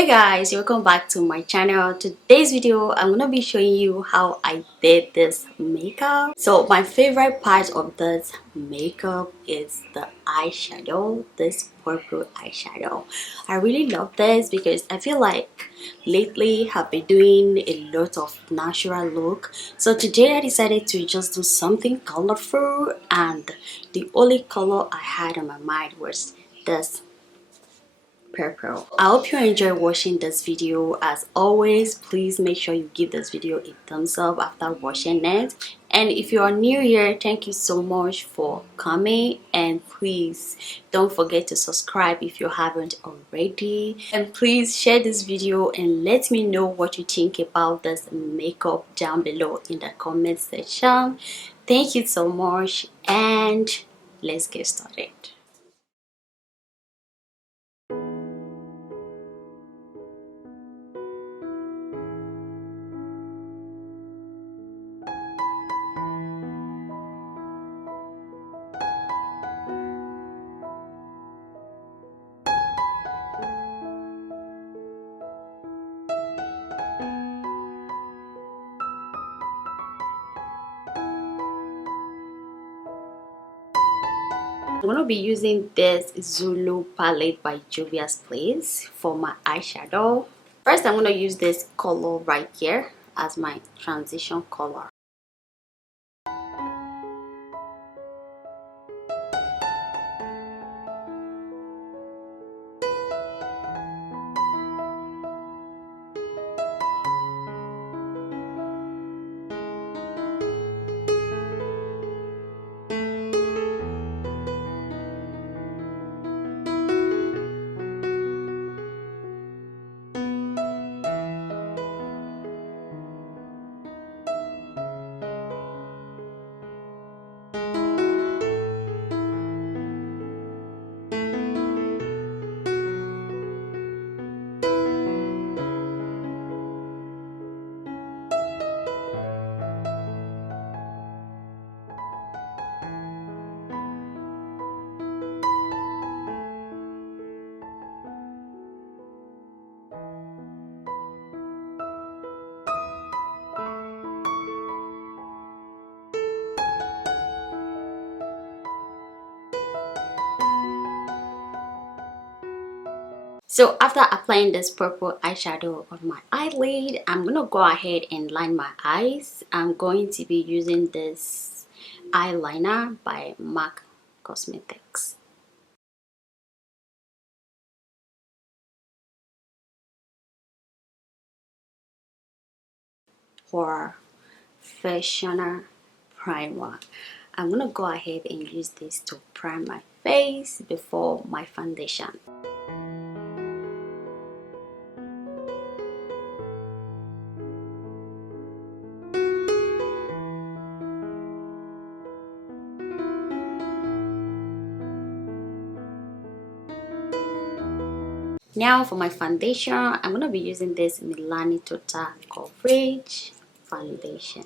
Hey guys, welcome back to my channel. Today's video I'm gonna be showing you how I did this makeup. So my favorite part of this makeup is the eyeshadow, this purple eyeshadow. I really love this because I feel like lately I've been doing a lot of natural look. So today I decided to just do something colorful, and the only color I had on my mind was this purple. I hope you enjoy watching this video. As always, please make sure you give this video a thumbs up after watching it. And if you are new here, thank you so much for coming, and please don't forget to subscribe if you haven't already, and please share this video and let me know what you think about this makeup down below in the comment section. Thank you so much, and let's get started. I'm going to be using this Zulu palette by Juvials Place for my eyeshadow. First, I'm going to use this color right here as my transition color. So after applying this purple eyeshadow on my eyelid, I'm going to go ahead and line my eyes. I'm going to be using this eyeliner by MAC Cosmetics. For Fashioner primer, I'm going to go ahead and use this to prime my face before my foundation. Now for my foundation, I'm going to be using this Milani Total Coverage foundation.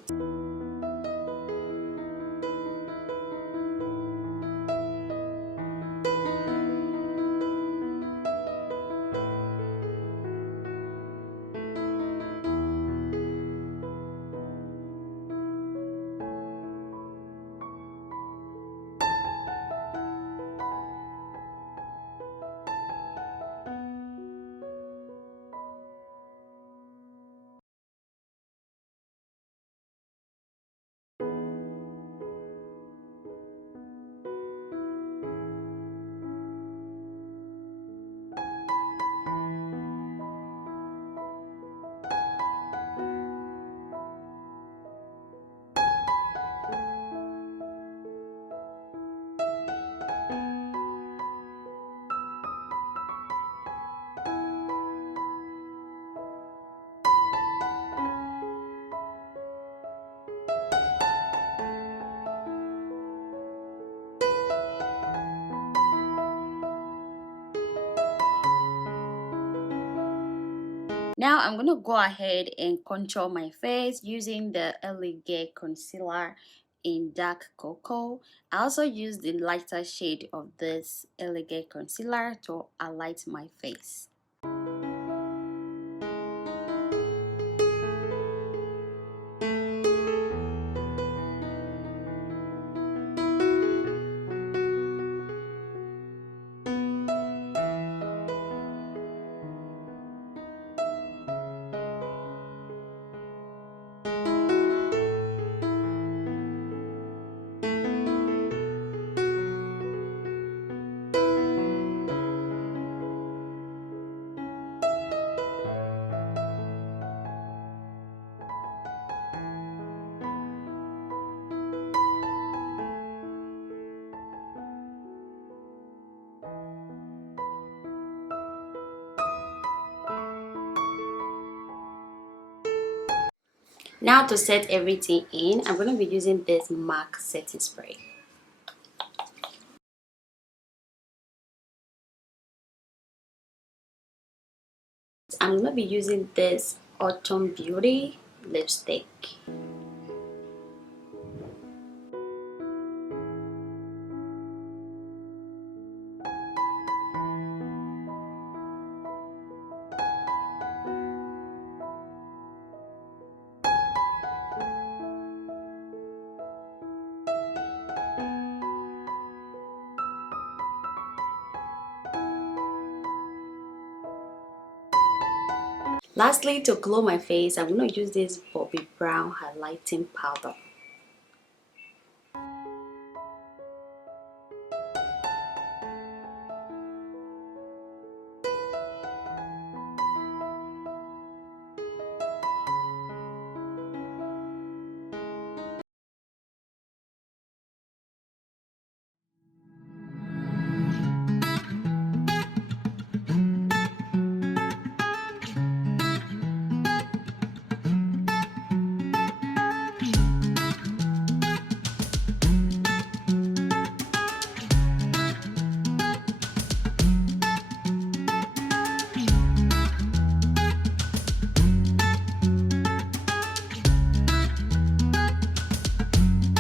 Now I'm going to go ahead and contour my face using the Elegant concealer in dark cocoa. I also used the lighter shade of this Elegant concealer to highlight my face. Now to set everything in, I'm going to be using this MAC setting spray. I'm going to be using this Autumn Beauty lipstick. Lastly, to glow my face, I'm going to use this Bobbi Brown Highlighting powder.